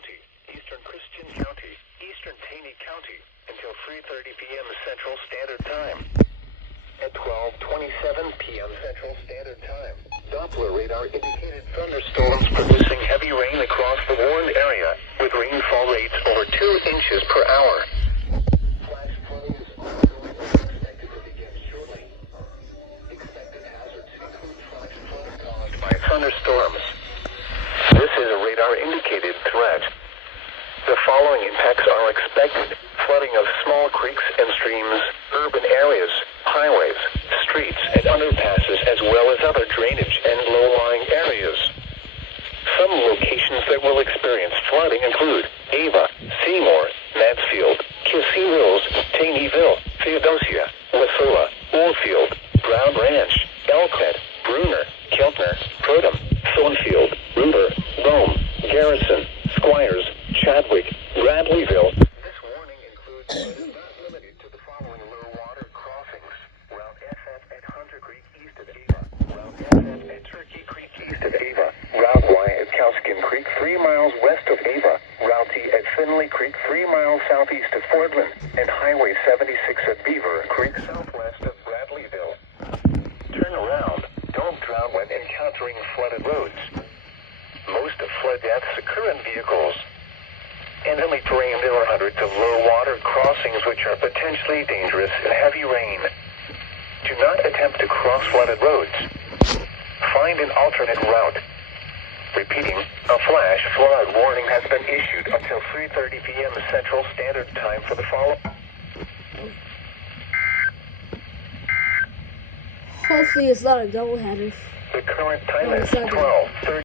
County, Eastern Christian County, Eastern Taney County until 3:30 p.m. Central Standard Time. At 12:27 p.m. Central Standard Time, Doppler radar indicated thunderstorms producing heavy rain across the warned area, with rainfall rates over 2 inches per hour. Flash flooding is also expected to begin shortly. Expected hazards include flash flooding caused by thunderstorms. This is a radar-indicated threat. The following impacts are expected: flooding of small creeks and streams, urban areas, highways, streets, and underpasses, as well as other drainage and low-lying areas. Some locations that will experience flooding include Ava, Seymour, Mansfield, Kissee Mills, Taneyville, Theodosia, Wasilla, Oldfield, Brown Ranch, Elkhead, Bruner, Keltner, Prodom, Thornfield, Ruber, Rome, Garrison, Squires, Chadwick, Bradleyville. This warning includes, but is not limited to, the following low-water crossings: Route FF at Hunter Creek east of Ava, Route FF at Turkey Creek east of Ava, Route Y at Cowskin Creek 3 miles west of Ava, Route T at Finley Creek 3 miles southeast of Fordland, and Highway 76 at Beaver Creek southwest of Bradleyville. Turn around. Don't drown when encountering flooded roads. Most of flood deaths occur in vehicles. In hilly terrain, there are hundreds of low-water crossings which are potentially dangerous in heavy rain. Do not attempt to cross flooded roads. Find an alternate route. Repeating, a flash flood warning has been issued until 3:30 p.m. Central Standard Time for the following. Hopefully it's not a double header. The current time Oh, is it's not 12:30.